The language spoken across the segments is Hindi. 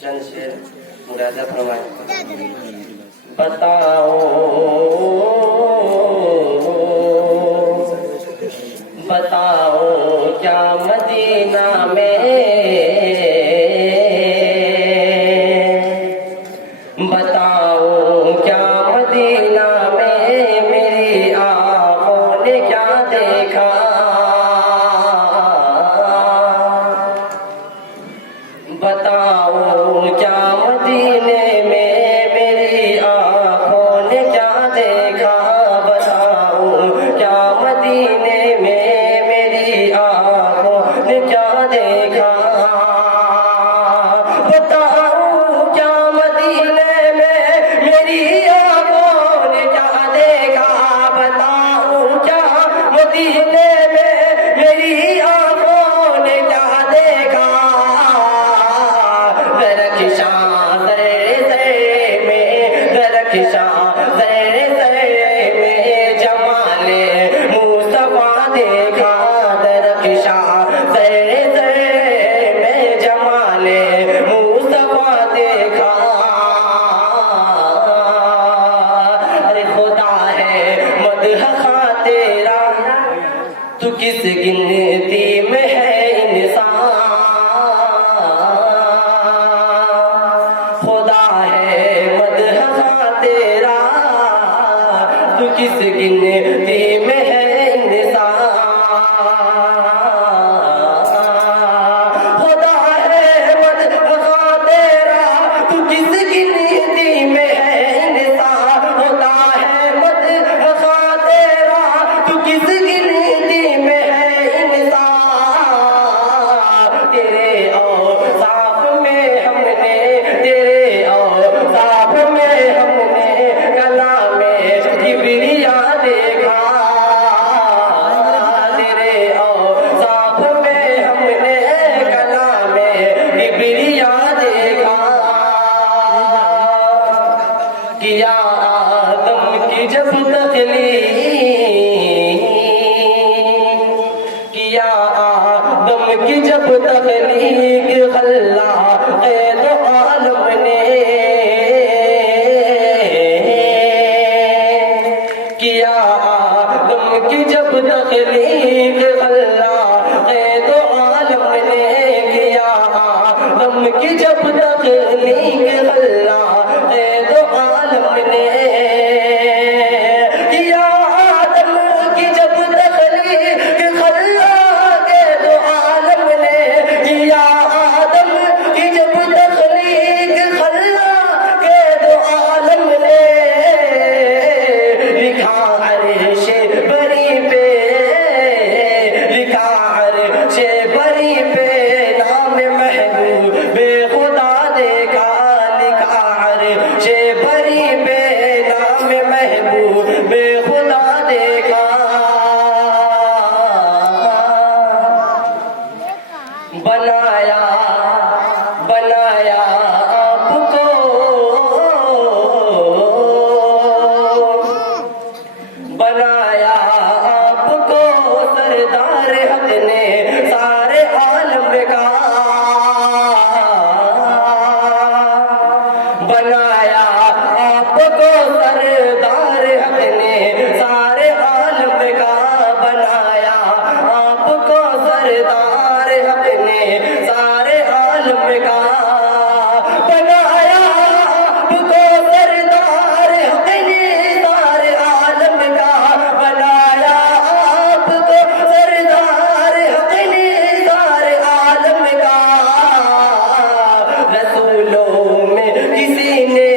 चंद शेर मुरादा फरमाए। बताओ बताओ क्या मदीना में, बताओ क्या मदीना में मेरी आँखों ने क्या देखा। बताओ क्या मदीने में मेरी आँखों ने क्या देखा। बताओ क्या मदीने में मेरी आँखों ने क्या देखा। बताओ क्या मदीने में मेरी आँखों ने क्या देखा। बताओ क्या मदीने में मेरी आँखों ने क्या देखा। तू किस गिनती में है इंसान। खुदा है मदहा तेरा, तू किस गिनती में है इंसान। खुदा है मदहा तेरा, तू किस गिनती में है इंसान। खुदा है मदहा तेरा, तू किस गिनती में है इंसान। तेरे औसाफ में हमने, तेरे औसाफ में हमने कलामे किबरिया देखा। तेरे औसाफ में हमने कलामे किबरिया देखा। किया आदम की जब तखलीक, किया आदम की जब तखलीक अल्लाह दो आलम ने। किया आदम की जब तखलीक अल्लाह दो आलम ने। किया आदम की जब तखलीक अल्लाह दो आलम ने। किया आदम की जब तखलीक अल्लाह के दो आलम ने। किया आदम की जब तखलीक अल्लाह के दो आलम ने। लिखा अर्शे बरी पे, लिखा अर्शे बरी पे नाम महबूब खुदा देखा। लिखा अर्शे बरी पे नाम महबूब खुदा देखा। बनाया बनाया आपको, बनाया आपको सरदार हक ने सारे आलम का। बनाया आपको सरदार हक ने सारे आलम का। बनाया आपको सरदार हक ने सारे आलम का। बनाया आपको सरदार हक ने सारे आलम का। बनाया आपको सरदार हक ने सारे आलम का। रसूलों में किसी ने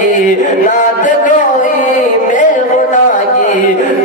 की नात कोई मेरे खुदा की